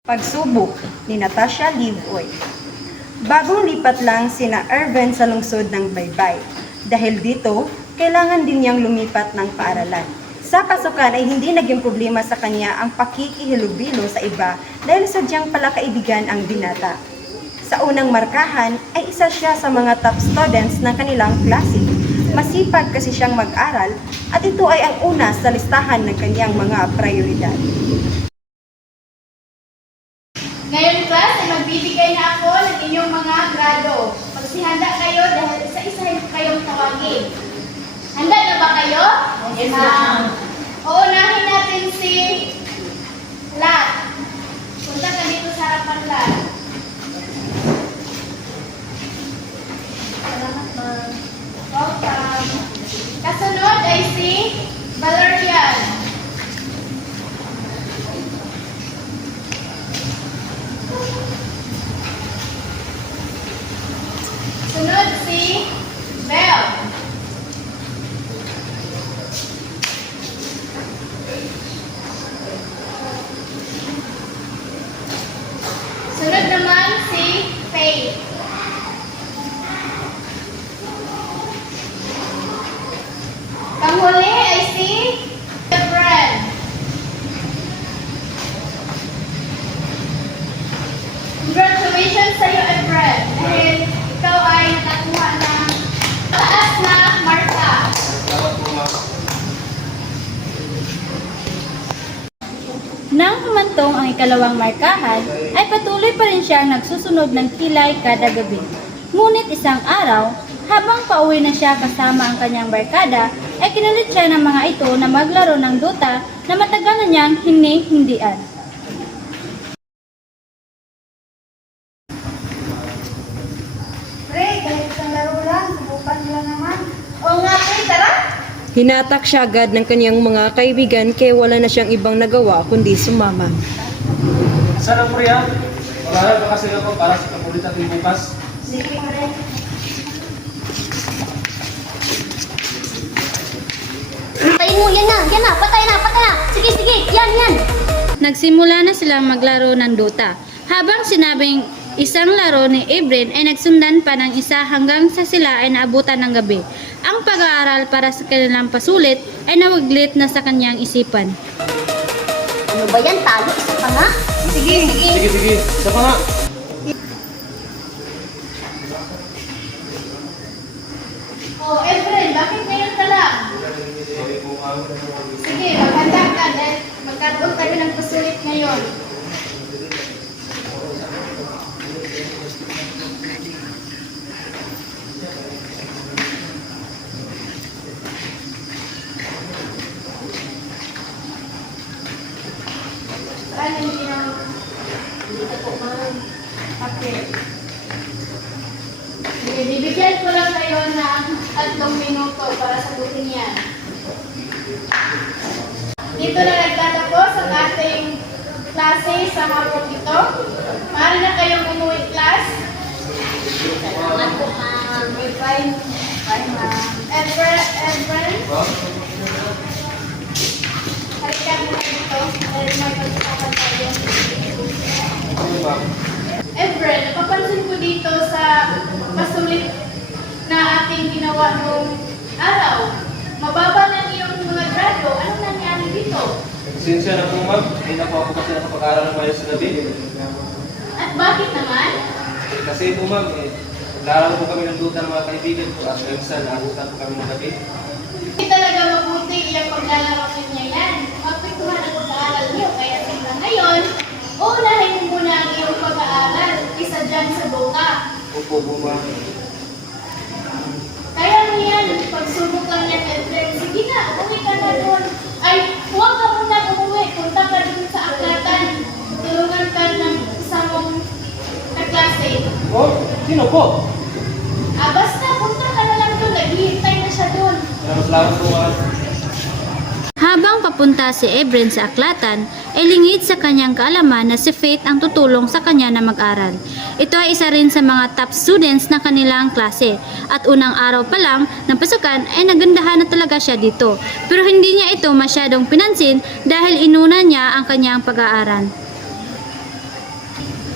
Pagsubok ni Natasha Livoy. Bagong lipat lang sina Erven sa lungsod ng Baybay. Dahil dito, kailangan din niyang lumipat ng paaralan. Sa pasukan ay hindi naging problema sa kanya ang pakikihilubilo sa iba dahil sadyang pala kaibigan ang binata. Sa unang markahan ay isa siya sa mga top students ng kanilang klase. Masipag kasi siyang mag-aral at ito ay ang una sa listahan ng kanyang mga prioridad. Ngayon class ay magbibigay na ako ng inyong mga grado. Magsihanda kayo dahil isa-isahin kayong tawagin. Handa na ba kayo? Yes, ma'am. Uunahin natin si Lat. Punta ka dito sa harapan, Lat. Salamat, ma'am. Welcome. Kasunod ay si Valerian. Sunod si Belle. Sunod naman si Faith. Panghuli ay si Efren. Congratulations sa iyo, Efren. Dahil ikaw ay nakakuha ng taas na marka. Salamat po, ma'am. Nang humantong ang ikalawang markahan, ay patuloy pa rin siyang nagsusunod ng kilay kada gabi. Ngunit isang araw, habang pauwi na siya kasama ang kanyang barkada, ay kinulit siya ng mga ito na maglaro ng Dota na matagal na niyang hindi-hindian. Pre, kahit isang laro lang, subukan mo lang naman. Oo nga, pre, tara! Hinatak siya agad ng kanyang mga kaibigan kaya wala na siyang ibang nagawa kundi sumama. Saan ang Priya? Mag-aaral pa kasi ako para sa kapulit natin bukas. Sige, pre. Patayin mo, yan na, patay na. Sige, yan. Nagsimula na silang maglaro ng Dota. Habang sinabing isang laro ni Ebrin ay nagsundan pa ng isa hanggang sa sila ay naabutan ng gabi. Ang pag-aaral para sa kanilang pasulit ay nawaglit na sa kanyang isipan. Ano ba yan, talo? Isa pa nga? Sige. Isa pa nga. Oh, Efren, bakit ngayon ka lang? Sorry po, ma'am. Sige, maghanda ka dahil magkaroon tayo ng pasulit ngayon. Saan yung ginagawa? Dito po, ma'am. Okay. Sige, bibigyan ko lang kayo ng 3 minuto para sagutin yan. Dito na nagtatapos ang ating klase sa hapon ito. Maaari na kayong umuwi, class. Salamat po, ma'am. Bye. Bye, ma'am. Efren, Ma'am? halika mo na dito. Dahil may pag-usapan tayo. Okay, ma'am. Efren, napapansin ko dito sa pasulit na ating ginawa nung araw. Mababa na iyong mga grado. Anong nangyari dito? Sinsya na po, ma'am. Hindi na po ako kasi nakapag-aaral ng mayos sa gabi. At bakit naman? Kasi po, ma'am, nag-aaral po kami ng Dota ng mga kaibigan ko at minsan naabutan po kami ng gabi. Hindi talaga mabuti iyang paglalaro niya yan. Mapituhan ang pag-aaral niyo. Kaya hanggang ngayon, uunahin mo muna ang iyong pag-aaral. Isa dyan sa Dota. Opo po, ma'am. Kaya mo yan, pagsubok lang yan, Efren. Sige na, umuwi ka na doon. Ay, huwag ka muna umuwi. Punta ka doon sa aklatan. Tulungan ka ng isa mong kaklase. Oh, sino po? Basta, punta ka na lang doon. Naghihintay na siya doon. Salamat po, ma'am. Habang papunta si Ebrin sa aklatan, ay lingid sa kanyang kaalaman na si Faith ang tutulong sa kanya na mag-aral. Ito ay isa rin sa mga top students ng kanilang klase at unang araw pa lang ng pasukan ay nagandahan na talaga siya dito. Pero hindi niya ito masyadong pinansin dahil inuna niya ang kanyang pag-aaral.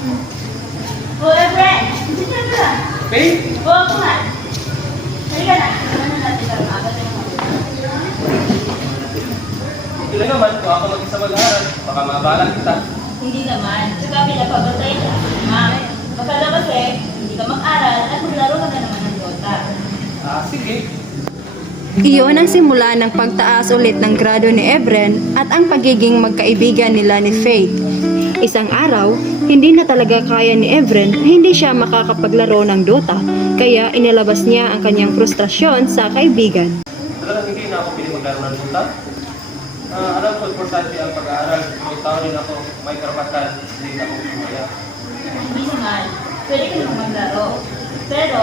O, Efren, hindi ka na. Faith? O, ako nga. Halika na. Ano natin ka maaga na yung Okay lang naman kung ako mag-isa mag-aaral. Baka maabala kita. Hindi naman. Tsaka pinapabantay ka. Ma'am, magkala kasi hindi ka mag-aral at maglaro ka na naman ng Dota. Sige. Iyon ang simula ng pagtaas ulit ng grado ni Ebren at ang pagiging magkaibigan nila ni Faith. Isang araw, hindi na talaga kaya ni Ebren na hindi siya makakapaglaro ng Dota, kaya inilabas niya ang kanyang frustrasyon sa kaibigan. Talagang hindi na ako pili maglaro ng Dota. Alam ko, importante ang pag-aaral. May tao rin ako, may karapatan, hindi ako kumaya. Hindi naman. Pwede ka naman maglaro. Pero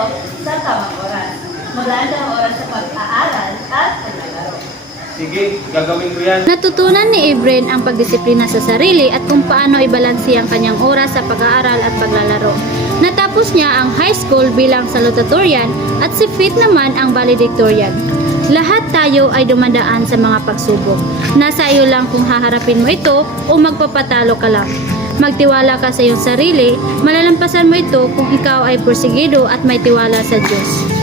sa tamang oras. Maglaan ka ng oras sa pag-aaral at paglalaro. Sige, gagawin ko yan. Natutunan ni Ebren ang pagdisiplina sa sarili at kung paano ibalansi ang kanyang oras sa pag-aaral at paglalaro. Natapos niya ang high school bilang salutatorian at si Faith naman ang valedictorian. Lahat tayo ay dumadaan sa mga pagsubok. Nasa iyo lang kung haharapin mo ito o magpapatalo ka lang. Magtiwala ka sa iyong sarili, malalampasan mo ito kung ikaw ay porsigido at may tiwala sa Diyos.